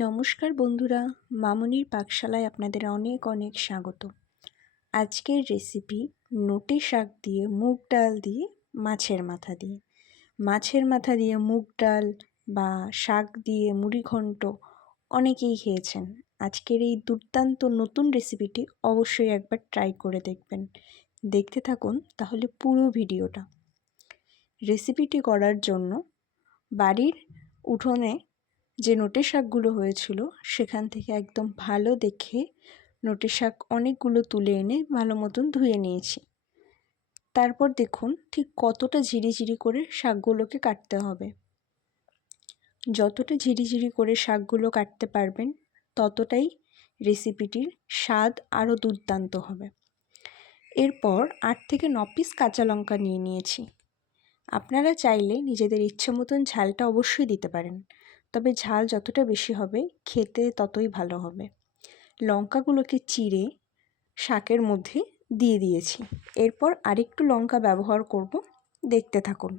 নমস্কার বন্ধুরা, মামনির পাকশালায় আপনাদের অনেক অনেক স্বাগত। আজকের রেসিপি নোটে শাক দিয়ে মুগ ডাল দিয়ে মাছের মাথা দিয়ে। মাছের মাথা দিয়ে মুগ ডাল বা শাক দিয়ে মুড়িঘণ্ট অনেকেই খেয়েছেন। আজকের এই দুর্দান্ত নতুন রেসিপিটি অবশ্যই একবার ট্রাই করে দেখবেন। দেখতে থাকুন তাহলে পুরো ভিডিওটা। রেসিপিটি করার জন্য বাড়ির উঠোনে যে নোটে শাকগুলো হয়েছিল সেখান থেকে একদম ভালো দেখে নোটে শাক অনেকগুলো তুলে এনে ভালো মতন ধুয়ে নিয়েছি। তারপর দেখুন ঠিক কতটা ঝিরিঝিরি করে শাকগুলোকে কাটতে হবে। যতটা ঝিরিঝিরি করে শাকগুলো কাটতে পারবেন ততটাই রেসিপিটির স্বাদ আরও দুর্দান্ত হবে। এরপর 8 থেকে 9 পিস কাঁচা লঙ্কা নিয়ে নিয়েছি। আপনারা চাইলে নিজেদের ইচ্ছে মতন ঝালটা অবশ্যই দিতে পারেন, তবে ঝাল যতটা বেশি হবে খেতে ততই ভালো হবে। লঙ্কাগুলোকে চিড়ে শাকের মধ্যে দিয়ে দিয়েছি। এরপর আরেকটু লঙ্কা ব্যবহার করব, দেখতে থাকুন।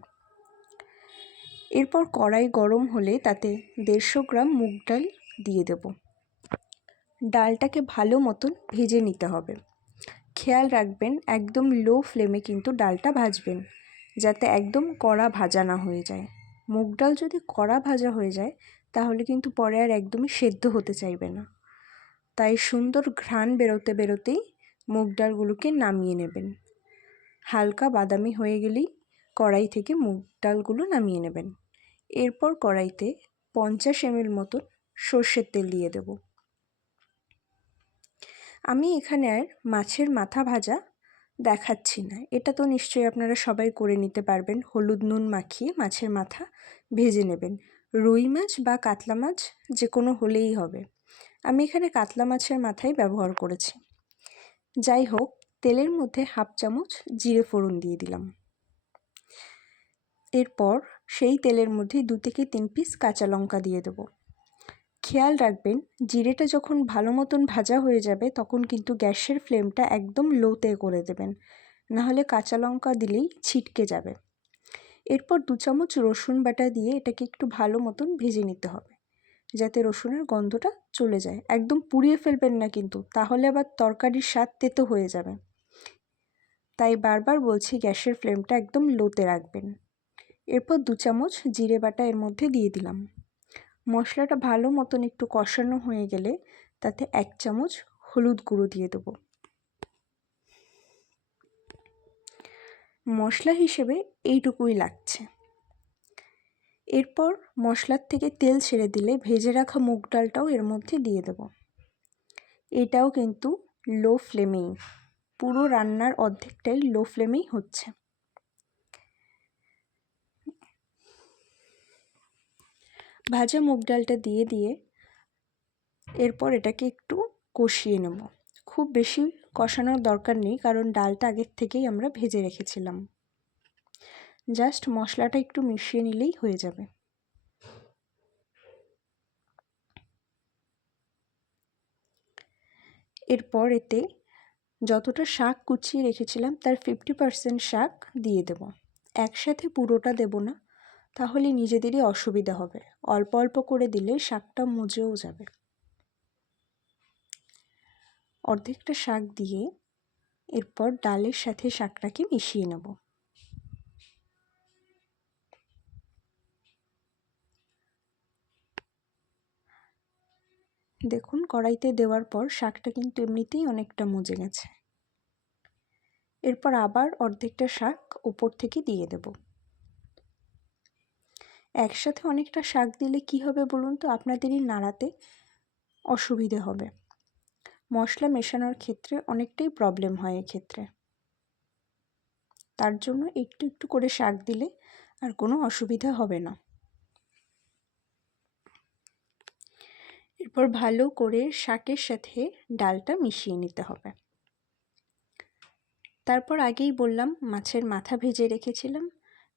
এরপর কড়াই গরম হলে তাতে 150 গ্রাম মুগ ডাল দিয়ে দেব। ডালটাকে ভালো মতন ভেজে নিতে হবে। খেয়াল রাখবেন একদম লো ফ্লেমে কিন্তু ডালটা ভাজবেন, যাতে একদম কড়া ভাজা না হয়ে যায়। মুগ ডাল যদি কড়া ভাজা হয়ে যায় তাহলে কিন্তু পরে আর একদমই সেদ্ধ হতে চাইবে না। তাই সুন্দর ঘ্রাণ বেরোতে বেরোতেই মুগ ডালগুলোকে নামিয়ে নেবেন। হালকা বাদামি হয়ে গেলেই কড়াই থেকে মুগ ডালগুলো নামিয়ে নেবেন। এরপর কড়াইতে 50 ml মতন সর্ষের তেল দিয়ে দেব। আমি এখানে আর মাছের মাথা ভাজা দেখাচ্ছি না, এটা তো নিশ্চয়ই আপনারা সবাই করে নিতে পারবেন। হলুদ নুন মাখিয়ে মাছের মাথা ভেজে নেবেন। রুই মাছ বা কাতলা মাছ যে কোনো হলেই হবে। আমি এখানে কাতলা মাছের মাথাই ব্যবহার করেছি। যাই হোক, তেলের মধ্যে 1/2 চামচ জিরে ফোড়ন দিয়ে দিলাম। এরপর সেই তেলের মধ্যে 2 থেকে 3 পিস কাঁচা লঙ্কা দিয়ে দেব। খেয়াল রাখবেন জিরেটা যখন ভালো মতন ভাজা হয়ে যাবে তখন কিন্তু গ্যাসের ফ্লেমটা একদম লোতে করে দেবেন, নাহলে কাঁচা লঙ্কা দিলেই ছিটকে যাবে। এরপর 2 চামচ রসুন বাটা দিয়ে এটাকে একটু ভালো মতন ভেজে নিতে হবে, যাতে রসুনের গন্ধটা চলে যায়। একদম পুড়িয়ে ফেলবেন না কিন্তু, তাহলে আবার তরকারির স্বাদ তেতো হয়ে যাবে। তাই বারবার বলছি গ্যাসের ফ্লেমটা একদম লোতে রাখবেন। এরপর 2 চামচ জিরে বাটা এর মধ্যে দিয়ে দিলাম। মশলাটা ভালো মতন একটু কষানো হয়ে গেলে তাতে 1 চামচ হলুদ গুঁড়ো দিয়ে দেবো। মশলা হিসেবে এইটুকুই লাগছে। এরপর মশলার থেকে তেল ছেড়ে দিলে ভেজে রাখা মুগ ডালটাও এর মধ্যে দিয়ে দেব। এটাও কিন্তু লো ফ্লেমেই, পুরো রান্নার অর্ধেকটাই লো ফ্লেমেই হচ্ছে। ভাজা মুগ ডালটা দিয়ে এরপর এটাকে একটু কষিয়ে নেব। খুব বেশি কষানোর দরকার নেই, কারণ ডালটা আগের থেকেই আমরা ভেজে রেখেছিলাম। জাস্ট মশলাটা একটু মিশিয়ে নিলেই হয়ে যাবে। এরপর এতে যতটা শাক কুচিয়ে রেখেছিলাম তার 50% শাক দিয়ে দেব। একসাথে পুরোটা দেব না, তাহলে নিজেদেরই অসুবিধা হবে। অল্প অল্প করে দিলে শাকটা মজেও যাবে। অর্ধেকটা শাক দিয়ে এরপর ডালের সাথে শাকটাকে মিশিয়ে নেব। দেখুন কড়াইতে দেওয়ার পর শাকটা কিন্তু এমনিতেই অনেকটা মজে গেছে। এরপর আবার অর্ধেকটা শাক উপর থেকে দিয়ে দেব। একসাথে অনেকটা শাক দিলে কি হবে বলুন তো, আপনাদেরই নাড়াতে অসুবিধে হবে। মশলা মেশানোর ক্ষেত্রে অনেকটাই প্রবলেম হয় এক্ষেত্রে। তার জন্য একটু একটু করে শাক দিলে আর কোনো অসুবিধা হবে না। এরপর ভালো করে শাকের সাথে ডালটা মিশিয়ে নিতে হবে। তারপর আগেই বললাম মাছের মাথা ভেজে রেখেছিলাম,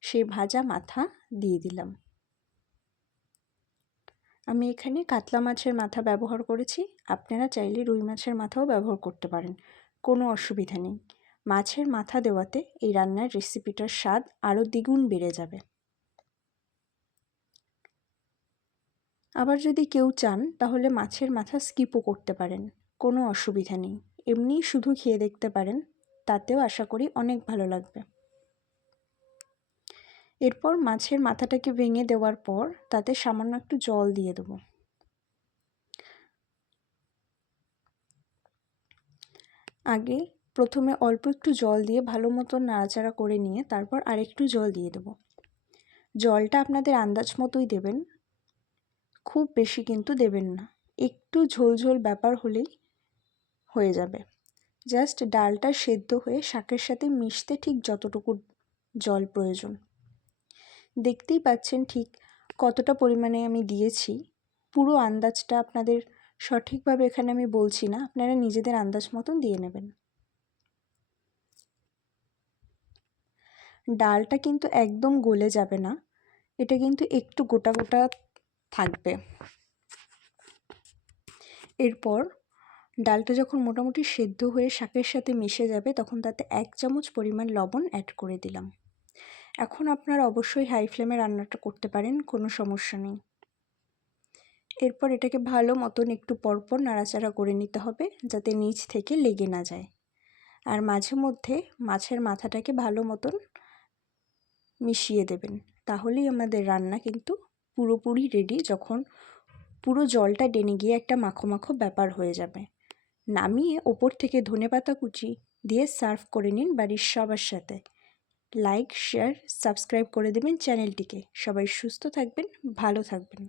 সেই ভাজা মাথা দিয়ে দিলাম। আমি এখানে কাতলা মাছের মাথা ব্যবহার করেছি, আপনারা চাইলে রুই মাছের মাথাও ব্যবহার করতে পারেন, কোনো অসুবিধা নেই। মাছের মাথা দেওয়াতে এই রান্নার রেসিপিটার স্বাদ আরও দ্বিগুণ বেড়ে যাবে। আবার যদি কেউ চান তাহলে মাছের মাথা স্কিপও করতে পারেন, কোনো অসুবিধা নেই। এমনিই শুধু খেয়ে দেখতে পারেন, তাতেও আশা করি অনেক ভালো লাগবে। এরপর মাছের মাথাটাকে ভেঙে দেওয়ার পর তাতে সামান্য একটু জল দিয়ে দেবো। আগে প্রথমে অল্প একটু জল দিয়ে ভালো মতো নাড়াচাড়া করে নিয়ে তারপর আরেকটু জল দিয়ে দেবো। জলটা আপনাদের আন্দাজ মতোই দেবেন, খুব বেশি কিন্তু দেবেন না, একটু ঝোল ঝোল ব্যাপার হলেই হয়ে যাবে। জাস্ট ডালটা সেদ্ধ হয়ে শাকের সাথে মিশতে ঠিক যতটুকু জল প্রয়োজন। দেখতেই পাচ্ছেন ঠিক কতটা পরিমাণে আমি দিয়েছি। পুরো আন্দাজটা আপনাদের সঠিকভাবে এখানে আমি বলছি না, আপনারা নিজেদের আন্দাজ মতন দিয়ে নেবেন। ডালটা কিন্তু একদম গলে যাবে না, এটা কিন্তু একটু গোটা গোটা থাকবে। এরপর ডালটা যখন মোটামুটি সেদ্ধ হয়ে শাকের সাথে মিশে যাবে তখন তাতে 1 চামচ পরিমাণ লবণ অ্যাড করে দিলাম। এখন আপনারা অবশ্যই হাই ফ্লেমে রান্নাটা করতে পারেন, কোনো সমস্যা নেই। এরপর এটাকে ভালো মতন একটু পরপর নাড়াচাড়া করে নিতে হবে যাতে নিচ থেকে লেগে না যায়। আর মাঝে মধ্যে মাছের মাথাটাকে ভালো মতন মিশিয়ে দেবেন, তাহলেই আমাদের রান্না কিন্তু পুরোপুরি রেডি। যখন পুরো জলটা টেনে গিয়ে একটা মাখো মাখো ব্যাপার হয়ে যাবে, নামিয়ে ওপর থেকে ধনেপাতা কুচি দিয়ে সার্ভ করে নিন বাড়ির সবার সাথে। লাইক, শেয়ার, সাবস্ক্রাইব করে দেবেন চ্যানেলটিকে। সবাই সুস্থ থাকবেন, ভালো থাকবেন।